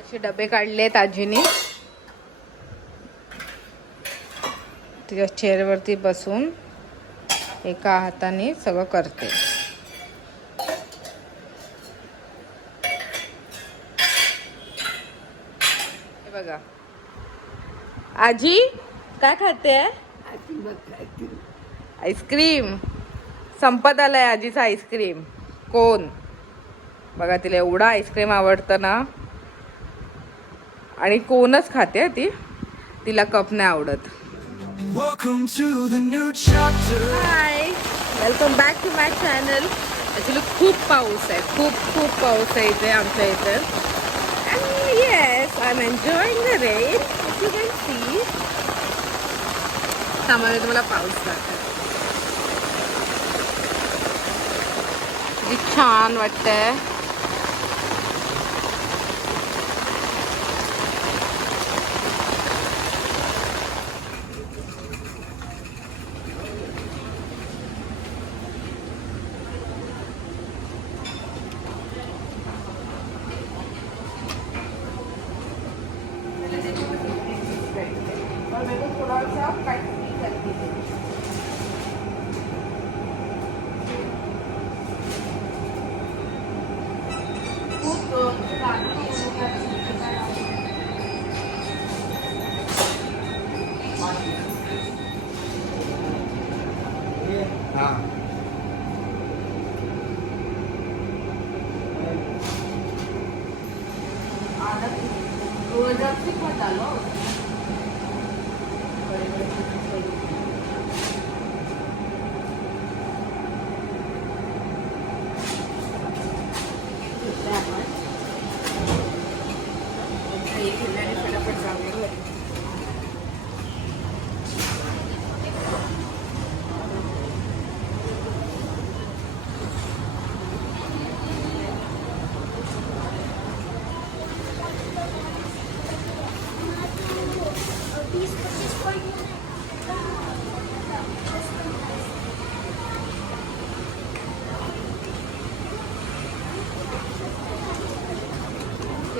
असे डबे काढलेत आजीने. तिच्या चेअरवरती बसून एका हाताने सगळं करते. हे बघा आजी काय खाते? आईस्क्रीम. संपत आलाय आजीचा आईस्क्रीम. कोण बघा, तिला एवढा आईस्क्रीम आवडतं ना. आणि कोणच खाते ती, तिला कप नाही आवडत. Hi, welcome back to my channel. Actually खूप पाऊस आहे, खूप पाऊस आहे इथे आमच्या इथे. And yes, I am enjoying the rain. You can see. त्यामुळे तुम्हाला पाऊस दाखवते. किती छान वाटतंय.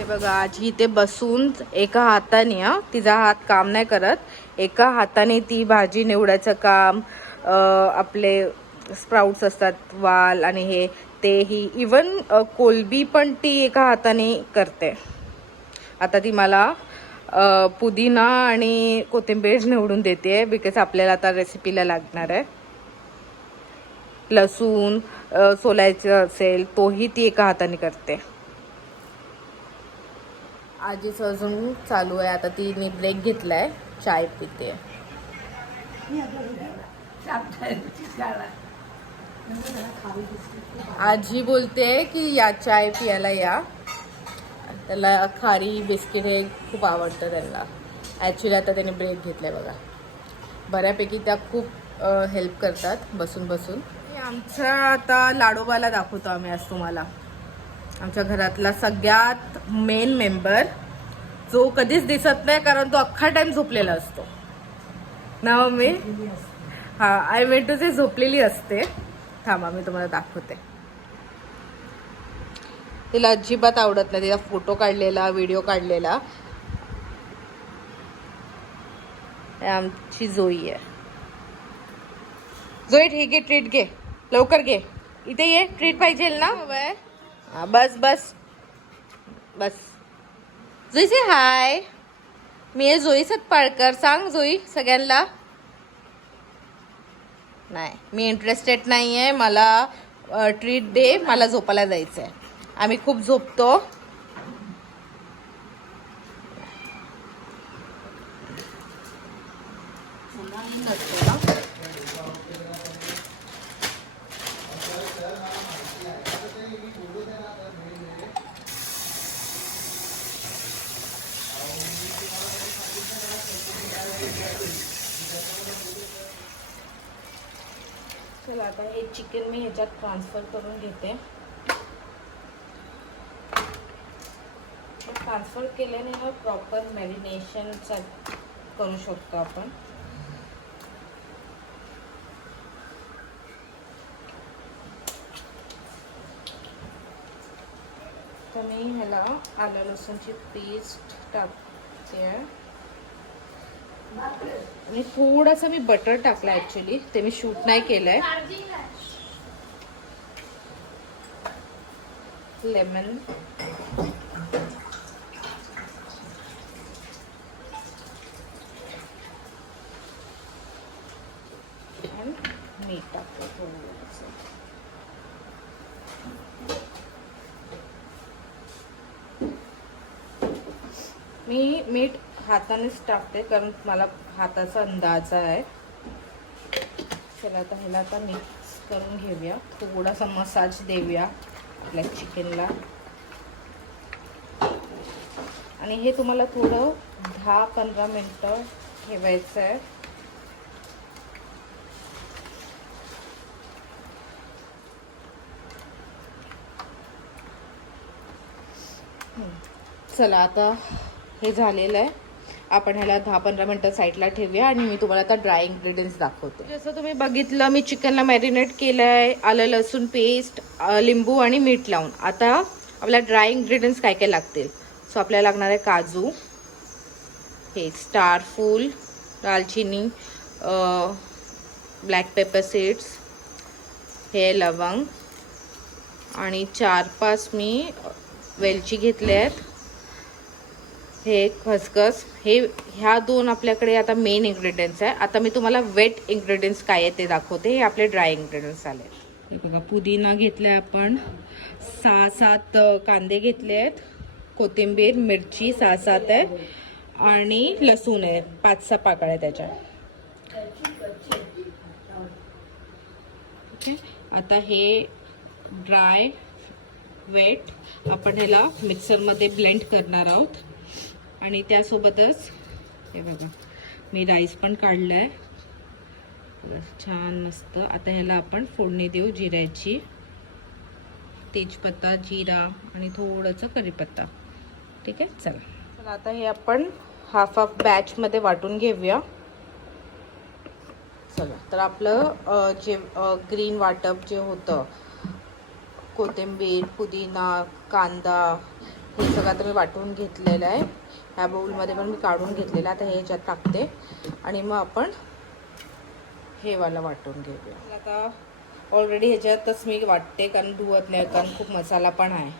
बघा आजी इथे बसून एका हाताने, तिचा हात काम नाही करत, एका हाताने ती भाजी निवडायचं काम, आपले स्प्राउट्स असतात वाल आणि हे तेही, इवन कोलबी पण ती एका हाताने करते. आता ती मला पुदिना आणि कोथिंबीर निवडून देते, बिकॉज आपल्याला आता रेसिपीला लागणार आहे. लसूण सोलायचं असेल तोही ती एका हाताने करते. आजीचं अजून चालू आहे. आता तिने ब्रेक घेतलाय, चाय पिते. आजी बोलते की या चाय पियाला या. त्याला खारी बिस्किट हे खूप आवडतं त्यांना. ॲक्च्युली आता त्याने ब्रेक घेतलाय बघा. बऱ्यापैकी त्या खूप हेल्प करतात बसून बसून. आमचा आता लाडोबाला दाखवतो आम्ही आज तुम्हाला. आमच्या घरातला सगळ्यात मेन मेंबर, जो कधीच दिसत नाही कारण तो अख्खा टाइम झोपलेला असतो ना मम्मी. हा, आय मीन टू से झोपलेली असते. थांबा मी तुम्हाला दाखवते. तिला अजिबात आवडत नाही. तिला फोटो काढलेला, व्हिडिओ काढलेला. आमची जोई आहे. जोई ठीक आहे, ट्रीट घे लवकर, घे इथे ये. ट्रीट पाहिजे ना. बस बस बस. जोई से हाय. मी आहे जोई सतपाळकर. सांग जोई सगळ्यांना. नाही, मी इंटरेस्टेड नाही आहे. मला ट्रीट दे, मला झोपायला जायचं आहे. आम्ही खूप झोपतो. चला आता हे चिकन मी ह्याच्यात ट्रान्सफर करून घेते. ट्रान्सफर केल्याने ना प्रॉपर मॅरिनेशन करू शकतो आपण. आता मी ह्याला आलं लसूणची पेस्ट टाकते आहे आणि थोडंसं मी बटर टाकलं ॲक्च्युली, ते मी शूट नाही केलं आहे. लेमन आणि मीठ टाकलं थोडंसं. मी मीठ हातानेच टाकते कारण मला हाताचा अंदाज आहे. चला आता ह्याला आता मिक्स करून घेऊया, थोडासा मसाज देऊया आपल्या चिकनला. आणि हे तुम्हाला थोडं 10-15 मिनटं ठेवायचं आहे. चला आता हे झालेलं आहे. आपण ह्याला 10-15 मिनटं साईडला ठेवूया आणि मी तुम्हाला आता ड्राय इन्ग्रेडियंट्स दाखवते. जसं तुम्ही बघितलं मी चिकनला मॅरिनेट केलं आहे, आलं लसूण पेस्ट, लिंबू आणि मीठ लावून. आता आपल्या ड्राय इन्ग्रेडियंट्स काय काय लागतील. सो आपल्याला लागणार आहे काजू, हे स्टार फूल, दालचिनी, ब्लॅक पेपर सीड्स, हे लवंग आणि 4-5 मी वेलची घेतले आहेत, हे खसखस. ह्या 2 आपल्याकडे आता मेन इन्ग्रेडियंट्स आहे. आता मी तुम्हाला वेट इन्ग्रेडियंट्स काय आहे ते दाखवते. हे आपले ड्राय इन्ग्रेडियंट्स आले. हे बघा, पुदिना घेतला आपण, 6-7 कांदे घेतले आहेत, कोथिंबीर, मिरची 6-7 आहे आणि लसूण आहे 5-6 पाकळ्या त्याच्या. ओके, आता हे ड्राय वेट आपण ह्याला मिक्सरमध्ये ब्लेंड करणार आहोत. आणि त्यासोबतच हे बघा मी राईस पण काढलं आहे, छान मस्त. आता ह्याला आपण फोडणी देऊ जिऱ्याची, तेजपत्ता, जिरा आणि थोडंसं कढीपत्ता. ठीक आहे, चला आता हे आपण हाफ बॅचमध्ये वाटून घेऊया. चला तर आपलं जे ग्रीन वाटप जे होतं, कोथिंबीर, पुदिना, कांदा, हे सगळं आता मी वाटून घेतलेलं आहे. ह्या बाउलमध्ये पण मी काढून घेतलेलं. आता हे ह्याच्यात टाकते आणि मग आपण हे वाला वाटून घेऊया. आता ऑलरेडी ह्याच्यातच मी वाटते कारण धुवत नाही, कारण खूप मसाला पण आहे.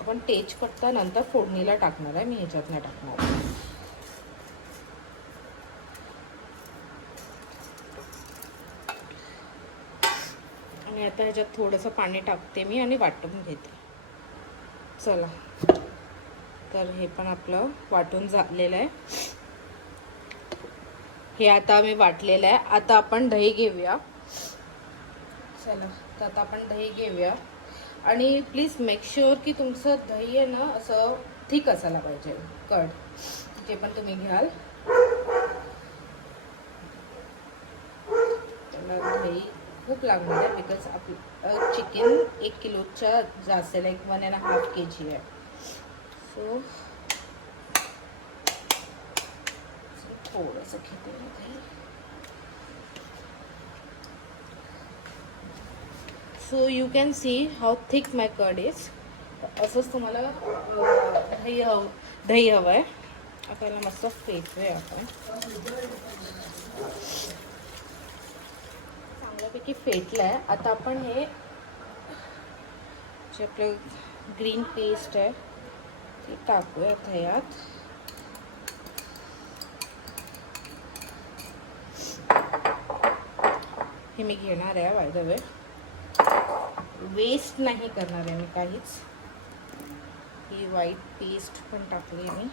आपण तेजपत्ता नंतर फोडणीला टाकणार आहे, मी ह्याच्यात नाही टाकणार. आणि आता ह्याच्यात थोडंसं पाणी टाकते मी आणि वाटून घेते. चला तर हे पण आपलं वाटून झालेलं आहे. हे आता मी वाटलेलं आहे. आता आपण दही घेऊया. चला तर आता आपण दही घेऊया आणि प्लीज मेक शुअर की तुमचं दही आहे ना असं थिक असायला पाहिजे. कर्ड जे पण तुम्ही घ्याल त्याला दही खूप लागणार आहे बिकॉज आपलं चिकन 1 किलोच्या जास्त आहे, लाईक 1.5 kg आहे. सो थोडंसं घेते मी दही. So you can see how thick my curd is. असंच तुम्हाला दही हवं आहे. आपल्याला मस्त फेटूया आपण. चांगल्यापैकी फेटलं आहे. आता आपण हे जे आपलं ग्रीन पेस्ट आहे ते टाकूया आता यात. हे मी घेणार आहे बाय द वे, वेस्ट नाही करणार आहे मी काहीच. ही व्हाईट पेस्ट पण टाकली मी.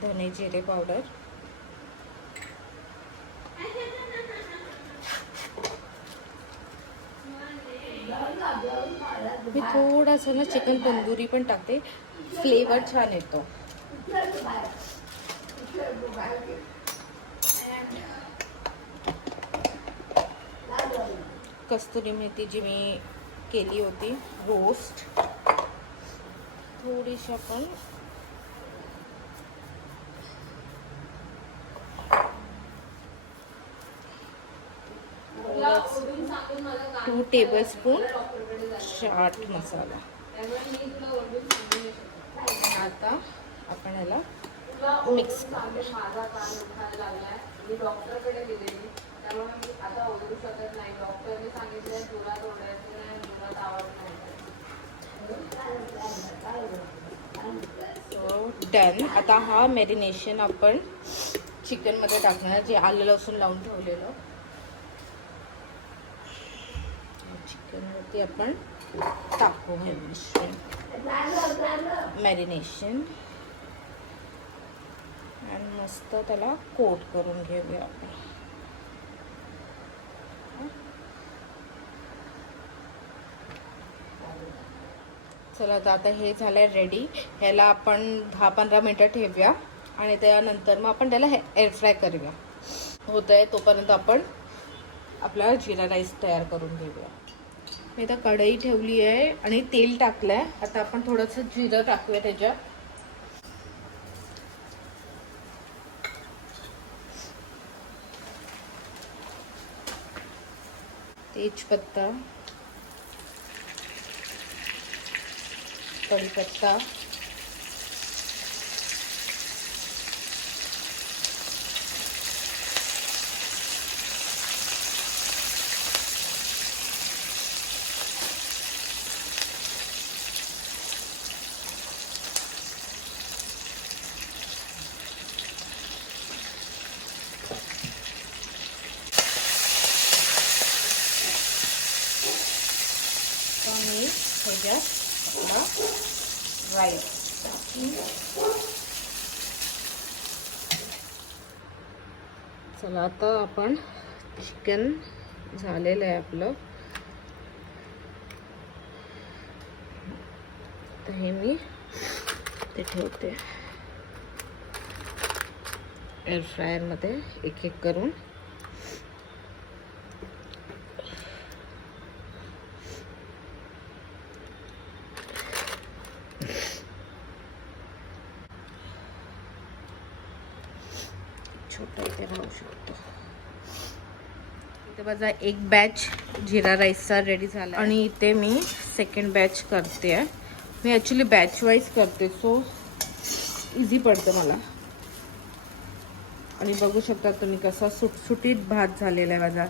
धने जिरे पावडर, मी थोडासा ना चिकन तंदुरी पण टाकते, फ्लेवर छान येतो. कस्तुरी मेथी जी मी केली होती रोस्ट, थोडीशी आपण टू टेबलस्पून चाट मसाला. आता आपण याला मिक्स डन. आता हा मॅरिनेशन आपण चिकनमध्ये टाकणार, जे आलं लसूण लावून ठेवलेलं चिकनवरती आपण टाकू हे मिश्रण मॅरिनेशन आणि मस्त त्याला कोट करून घेऊया आपण. चला तर आता हे झालंय रेडी. ह्याला आपण 10-15 मिनटं ठेवूया आणि त्यानंतर मग आपण त्याला एअर फ्राय करूया. होतंय तोपर्यंत आपण आपला जिरा राईस तयार करून घेऊया. मी आता कढई ठेवली आहे आणि तेल टाकलंय. आता आपण थोडंसं जिरं टाकूया त्याच्यात. तेजपत्ता, कढीपत्ता, आणि ह्याच्यात आपला राईस. चला आता आपण चिकन झालेलं आहे आपलं. तर हे मी ते ठेवते एअर फ्रायरमध्ये एक एक करून. छोटा इथे राहू शकतो. इथे माझा एक बॅच जिरा राईसचा रेडी झाला आणि इथे मी सेकंड बॅच करते आहे. मी ॲक्च्युली बॅच वाईज करते, सो इझी पडतं मला. आणि बघू शकता तुम्ही कसा सुटसुटीत भात झालेला आहे माझा.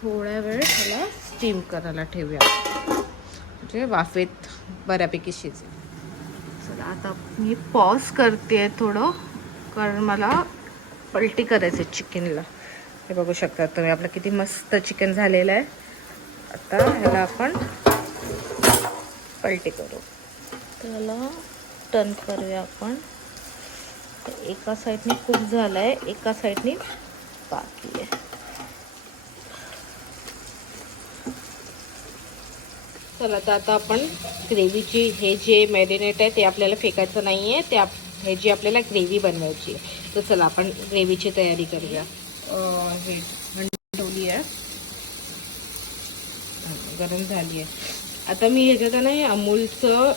थोड्या वेळ त्याला स्टीम करायला ठेवूया, म्हणजे वाफेत बऱ्यापैकी शिजेल. चला आता मी पॉज करते थोडं, कारण मला पलटी करायचं आहे चिकनला. हे बघू शकता तुम्ही आपलं किती मस्त चिकन झालेलं आहे. आता ह्याला आपण पलटी करू. त्याला टर्न करूया आपण. एका साईडने कुक झालं आहे, एका साईडने बाकी आहे. चला तर आता आपण ग्रेव्हीची हे जे मॅरिनेट आहे ते आपल्याला फेकायचं नाही आहे, ते ह्याची आपल्याला ग्रेव्ही बनवायची आहे. तर चला आपण ग्रेव्हीची तयारी करूया. हे ठेवली आहे, गरम झाली आहे. आता मी ह्याच्यात ना अमूलचं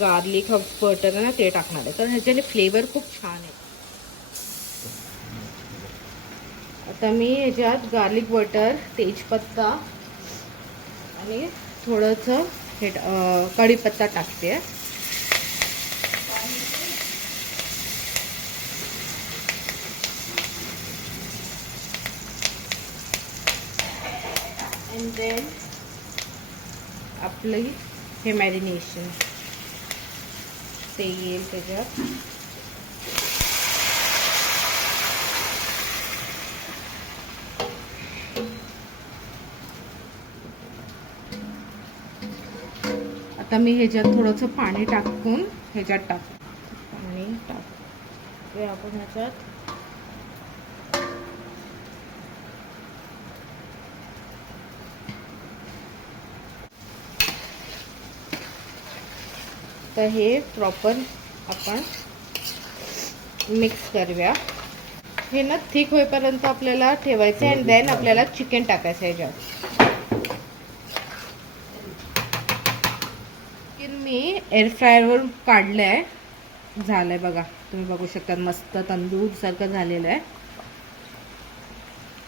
गार्लिक बटर आहे ना ते टाकणार आहे, तर ह्याच्याने फ्लेवर खूप छान आहे. आता मी ह्याच्यात गार्लिक बटर, तेजपत्ता आणि थोडंसं हे कढीपत्ता टाकते. अँड देन आपलं हे मॅरिनेशन ते येईल त्याच्यात. आता मी ह्याच्यात थोडंसं पाणी टाकून ह्याच्यात टाकू. पाणी टाकू आपण ह्याच्यात. तर हे प्रॉपर आपण मिक्स करूया. हे ना थिक होईपर्यंत आपल्याला ठेवायचं आहे. अँड देन आपल्याला चिकन टाकायचं आहे ह्याच्यात. चिकन मी एअर फ्रायरवर काढलं आहे. झालं आहे बघा, तुम्ही बघू शकता मस्त तंदूरसारखं झालेलं आहे.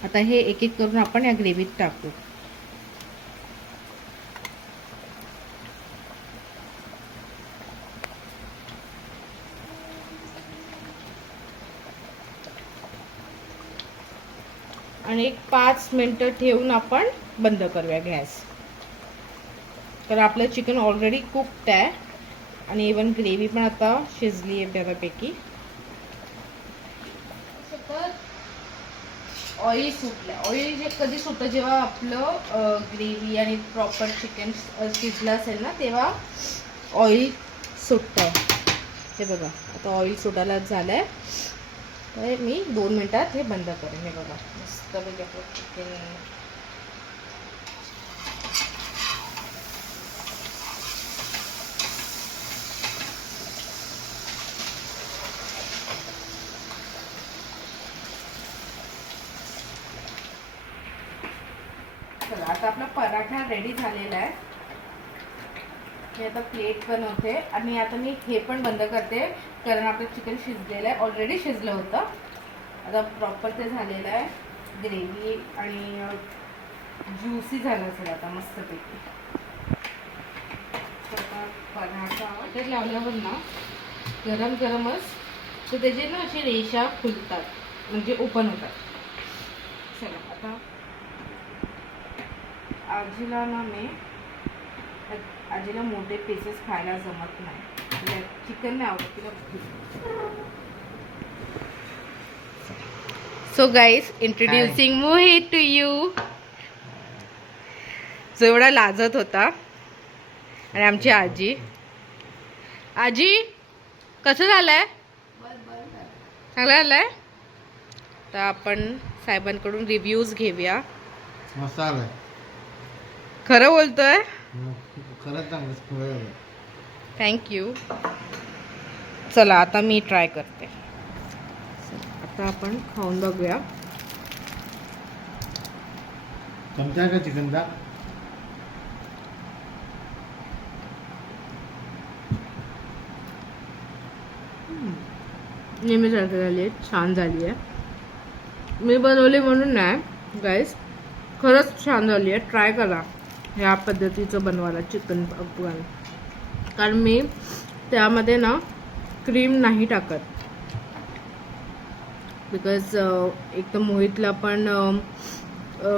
आता हे एक एक करून आपण या ग्रेव्हीत टाकू. आणि एक 5 मिनटं ठेवून आपण बंद करूया गॅस. तर आपलं चिकन ऑलरेडी कुक्ड आहे आणि इवन ग्रेव्ही पण आता शिजली आहे बऱ्यापैकी. ऑइल सुटलं. ऑइल जे कधी सुटतं जेव्हा आपलं ग्रेव्ही आणि प्रॉपर चिकन शिजलं असेल ना तेव्हा ऑइल सुटतं. हे बघा आता ऑइल सुटायला झालं आहे. तर मी 2 मिनटात हे बंद करेन. हे बघा मस्त पैकी आपलं चिकन. चला आता आपला पराठा रेडी झालेला आहे. मी आता प्लेट बनवते आणि आता मी हे पण बंद करते कारण आपलं चिकन शिजलेलं आहे. ऑलरेडी शिजलं होतं. आता प्रॉपर ते झालेलं आहे. ग्रेव्ही आणि ज्युसी झालं असेल आता मस्तपैकी. आता पराठा वाटेत लावल्यावर ना गरम गरमच तर त्याचे ना असे रेषा फुलतात म्हणजे ओपन होतात. चला आता आजीला ना आजीला मोठे पीसेस खायला जमत नाही. चिकन नाही आवडत तिला. So guys introducing Mohit to you. जो एवढा लाजत होता. आणि आमची आजी. आजी कसं झालंय? चांगलं झालंय. तर आपण साहेबांकडून रिव्ह्यूज घेऊया. मस्त आलंय. खरं बोलतोय. खरंच चांगलं. थँक्यू. चला आता मी ट्राय करते. आता आपण खाऊन बघूया. चमचा का चिकनचा? नेहमीसारखी झाली आहे. छान झाली आहे. मी बनवली म्हणून नाही गाईस, खरंच छान झाली आहे. ट्राय करा ह्या पद्धतीचं बनवायला चिकन अफगाण. कारण मी त्यामध्ये ना क्रीम नाही टाकत. बिकॉज एक तर मोहितला पण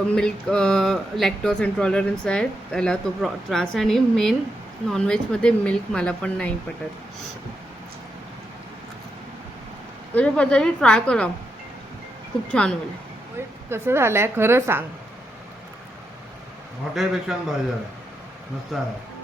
मिल्क लॅक्टोज इंटॉलरन्स आहे. त्याला तो त्रास आहे. आणि मेन नॉनव्हेजमध्ये मिल्क मला पण नाही पटत. अशा पद्धतीने ट्राय करा. खूप छान होईल. कसं झालं आहे खरं सांग. हॉटेलपेक्षा भारी झालं. मस्त आहे.